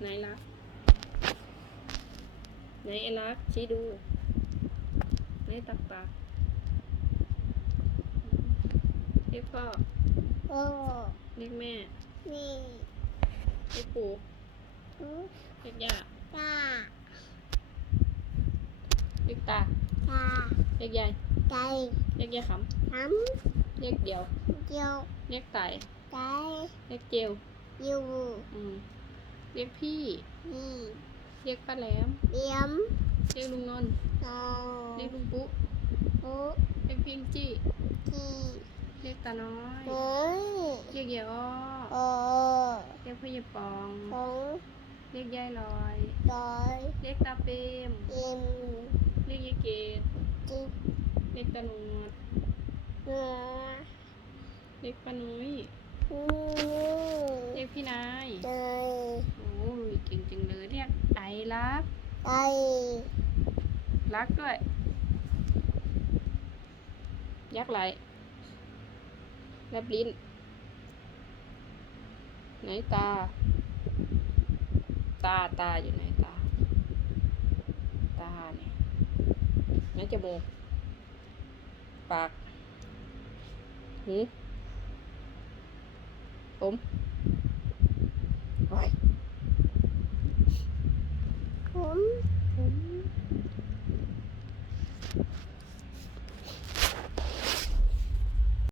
ไหนรักไหนไอ้รักชี้ดูไหนตักปากเรียกพ่อโอ้เรียกแม่นี่เรียกปู่หูเรียกย่าตาเรียกตาตาเรียกยายใจเรียกยายขน้ำเรียกเดี่ยวำเดียวเรียกไต่ใจเรียกเจลอยู่อืม เรียกพี่ นี่เรียกป้าแหลม เลี้ยมเรียกลุงนนท์โตเรียกลุงปุ๊หูเรียกพิงจี้ที่เรียกตาน้อยหูเรียกยายอ้อโอเรียกพ่อยายปองหงเรียกยายลอย ลอยเรียกตาเปรมยิมเรียกยายเกดจิบเรียกตาหนวดเนื้อเรียกป้านุ้ยนี่เรียกพี่นายเนย โอ้ยเก่งจังเลยเรียกไอรัก ไอรักด้วย ยักไหลแลบลิ้น ไหนตา ตาตาอยู่ไหนตา ตาเนี่ยไหนจมูก ปาก หูผมโอ้